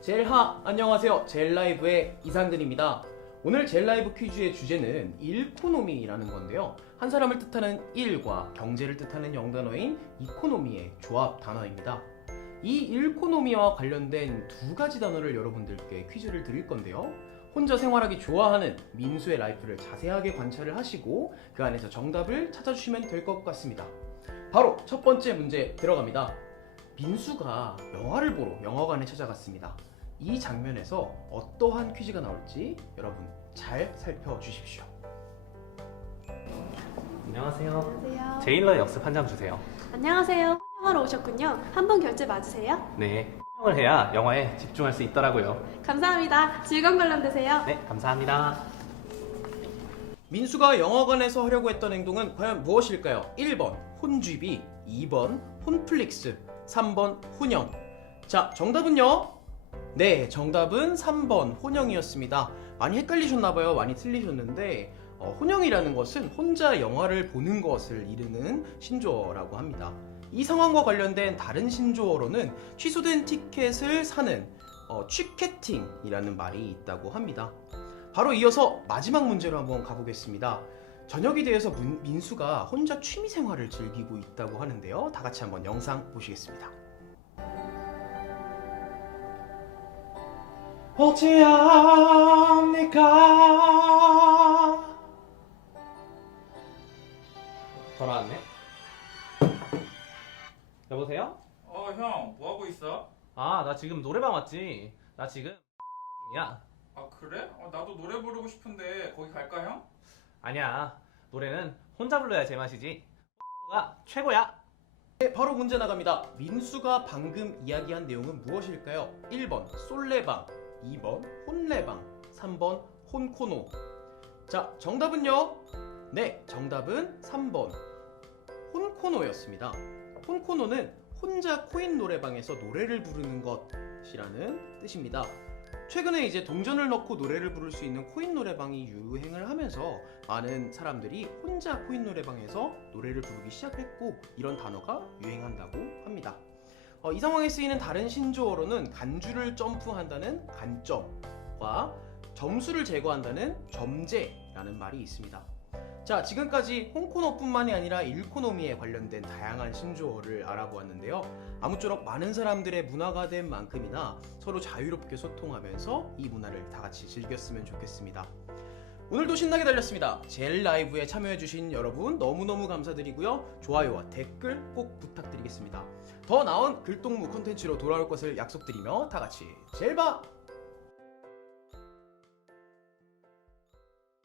젤하 안녕하세요. 젤라이브의 이상근입니다. 오늘 젤라이브 퀴즈의 주제는 일코노미라는 건데요. 한 사람을 뜻하는 일과 경제를 뜻하는 영단어인 이코노미의 조합 단어입니다. 이 일코노미와 관련된 두 가지 단어를 여러분들께 퀴즈를 드릴 건데요. 혼자 생활하기 좋아하는 민수의 라이프를 자세하게 관찰을 하시고 그 안에서 정답을 찾아주시면 될 것 같습니다. 바로 첫 번째 문제 들어갑니다. 민수가 영화를 보러 영화관에 찾아갔습니다. 이 장면에서 어떠한 퀴즈가 나올지 여러분 잘 살펴주십시오. 안녕하세요. 안녕하세요. 제일러 역습 한 장 주세요. 안녕하세요. 환영하러 오셨군요. 한 번 결제 맞으세요? 네. 설명을 해야 영화에 집중할 수 있더라고요. 감사합니다. 즐거운 관람 되세요. 네, 감사합니다. 민수가 영화관에서 하려고 했던 행동은 과연 무엇일까요? 1번 혼쥐비, 2번 혼플릭스, 3번 혼영. 자, 정답은요? 네, 정답은 3번 혼영이었습니다. 많이 헷갈리셨나봐요. 많이 틀리셨는데 어, 혼영이라는 것은 혼자 영화를 보는 것을 이르는 신조어라고 합니다. 이 상황과 관련된 다른 신조어로는 취소된 티켓을 사는 어, 취캐팅이라는 말이 있다고 합니다. 바로 이어서 마지막 문제로 한번 가보겠습니다. 저녁이 되어서 문- 민수가 혼자 취미 생활을 즐기고 있다고 하는데요. 다 같이 한번 영상 보시겠습니다. 어찌합니까? 전화 왔네. 여보세요? 어, 형, 뭐 하고 있어? 아, 나 지금 노래방 왔지. 나 지금 중이야. 아, 그래? 어, 나도 노래 부르고 싶은데 거기 갈까, 형? 아니야. 노래는 혼자 불러야 제맛이지. 가 최고야. 네, 바로 문제 나갑니다. 민수가 방금 이야기한 내용은 무엇일까요? 1번 솔레방, 2번 혼레방, 3번 혼코노. 자, 정답은요? 네, 정답은 3번 혼코노였습니다. 혼코노는 혼자 코인 노래방에서 노래를 부르는 것이라는 뜻입니다. 최근에 이제 동전을 넣고 노래를 부를 수 있는 코인 노래방이 유행을 하면서 많은 사람들이 혼자 코인 노래방에서 노래를 부르기 시작했고 이런 단어가 유행한다고 합니다. 어, 이 상황에 쓰이는 다른 신조어로는 간주를 점프한다는 간점과 점수를 제거한다는 점제라는 말이 있습니다. 자, 지금까지 홍코노뿐만이 아니라 일코노미에 관련된 다양한 신조어를 알아보았는데요. 아무쪼록 많은 사람들의 문화가 된 만큼이나 서로 자유롭게 소통하면서 이 문화를 다 같이 즐겼으면 좋겠습니다. 오늘도 신나게 달렸습니다. 젤 라이브에 참여해주신 여러분 너무너무 감사드리고요. 좋아요와 댓글 꼭 부탁드리겠습니다. 더 나은 글동무 콘텐츠로 돌아올 것을 약속드리며 다 같이 젤바